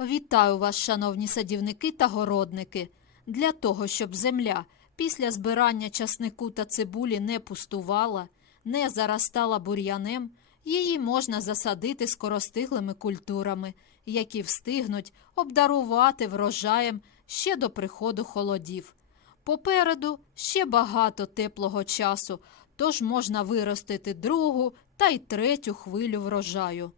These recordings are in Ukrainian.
Вітаю вас, шановні садівники та городники. Для того, щоб земля після збирання часнику та цибулі не пустувала, не заростала бур'янем, її можна засадити скоростиглими культурами, які встигнуть обдарувати врожаєм ще до приходу холодів. Попереду ще багато теплого часу, тож можна виростити другу та й третю хвилю врожаю.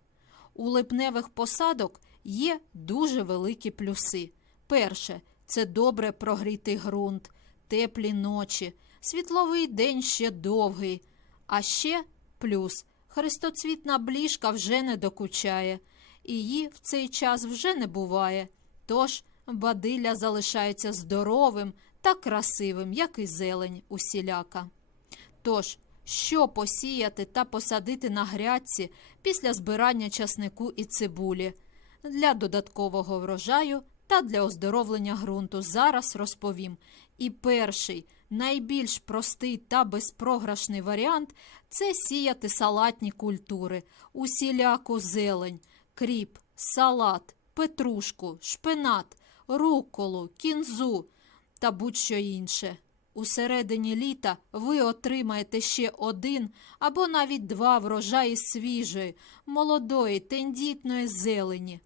У липневих посадок є дуже великі плюси. Перше це добре прогрітий ґрунт, теплі ночі, світловий день ще довгий. А ще плюс хрестоцвітна бліжка вже не докучає, її в цей час вже не буває. Тож бадилля залишається здоровим та красивим, як і зелень усіляка. Тож, що посіяти та посадити на грядці після збирання часнику і цибулі для додаткового врожаю та для оздоровлення ґрунту зараз розповім. І перший, найбільш простий та безпрограшний варіант це сіяти салатні культури, усіляку зелень, кріп, салат, петрушку, шпинат, рукколу, кінзу та будь-що інше. У середині літа ви отримаєте ще один або навіть два врожаї свіжої, молодої, тендітної зелені.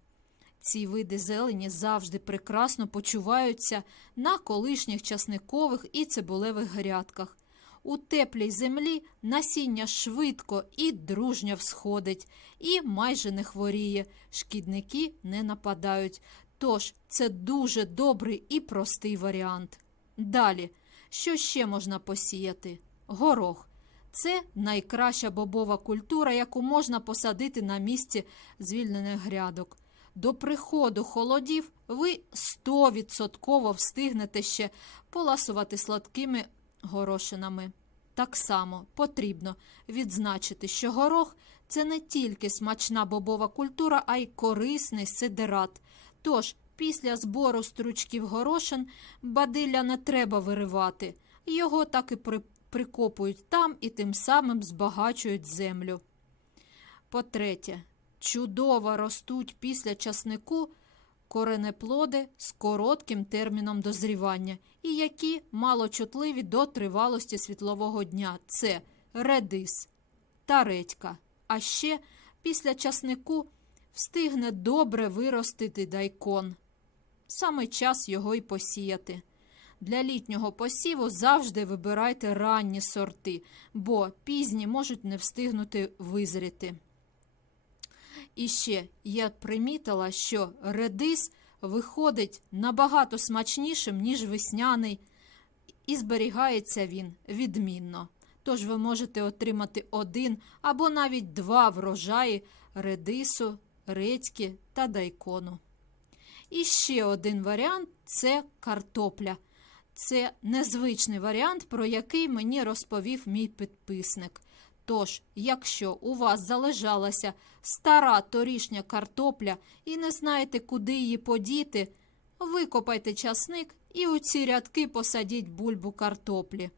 Ці види зелені завжди прекрасно почуваються на колишніх часникових і цибулевих грядках. У теплій землі насіння швидко і дружньо всходить, і майже не хворіє, шкідники не нападають. Тож це дуже добрий і простий варіант. Далі, що ще можна посіяти? Горох. Це найкраща бобова культура, яку можна посадити на місці звільнених грядок. До приходу холодів ви 100% встигнете ще поласувати сладкими горошинами. Так само потрібно відзначити, що горох це не тільки смачна бобова культура, а й корисний сидерат. Тож, після збору стручків горошин бадилля не треба виривати. Його так і при... прикопують там і тим самим збагачують землю. По-третє, чудово ростуть після часнику коренеплоди з коротким терміном дозрівання і які малочутливі до тривалості світлового дня. Це редис та редька. А ще після часнику встигне добре виростити дайкон. Саме час його й посіяти. Для літнього посіву завжди вибирайте ранні сорти, бо пізні можуть не встигнути визріти. І ще я примітила, що редис виходить набагато смачнішим, ніж весняний, і зберігається він відмінно. Тож ви можете отримати один або навіть два врожаї редису, редьки та дайкону. І ще один варіант це картопля. Це незвичний варіант, про який мені розповів мій підписник. Тож, якщо у вас залежалася стара торішня картопля і не знаєте, куди її подіти, викопайте часник і у ці рядки посадіть бульбу картоплі.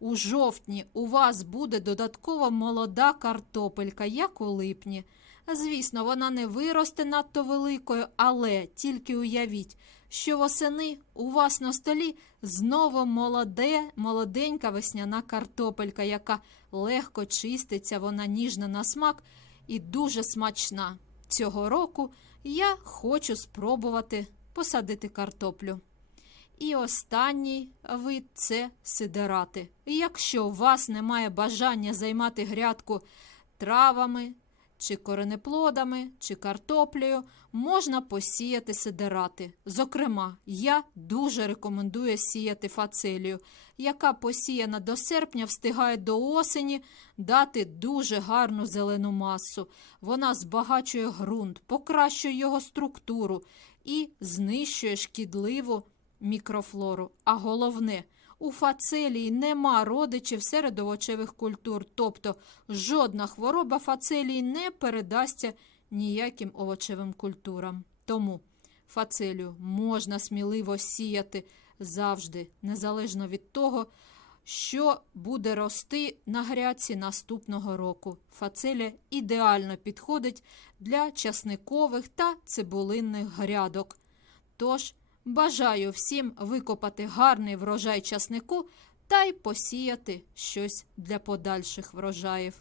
У жовтні у вас буде додаткова молода картопелька, як у липні. Звісно, вона не виросте надто великою, але тільки уявіть, що восени у вас на столі знову молоде, молоденька весняна картопелька, яка легко чиститься, вона ніжна на смак і дуже смачна. Цього року я хочу спробувати посадити картоплю. І останній вид це сидерати. Якщо у вас немає бажання займати грядку травами, чи коренеплодами, чи картоплею, можна посіяти сидерати. Зокрема, я дуже рекомендую сіяти фацелію, яка посіяна до серпня, встигає до осені дати дуже гарну зелену масу. Вона збагачує ґрунт, покращує його структуру і знищує шкідливу мікрофлору. А головне, у фацелії нема родичів серед овочевих культур, тобто жодна хвороба фацелії не передасться ніяким овочевим культурам. Тому фацелію можна сміливо сіяти завжди, незалежно від того, що буде рости на грядці наступного року. Фацелія ідеально підходить для часникових та цибулинних грядок. Тож бажаю всім викопати гарний врожай часнику та й посіяти щось для подальших врожаїв.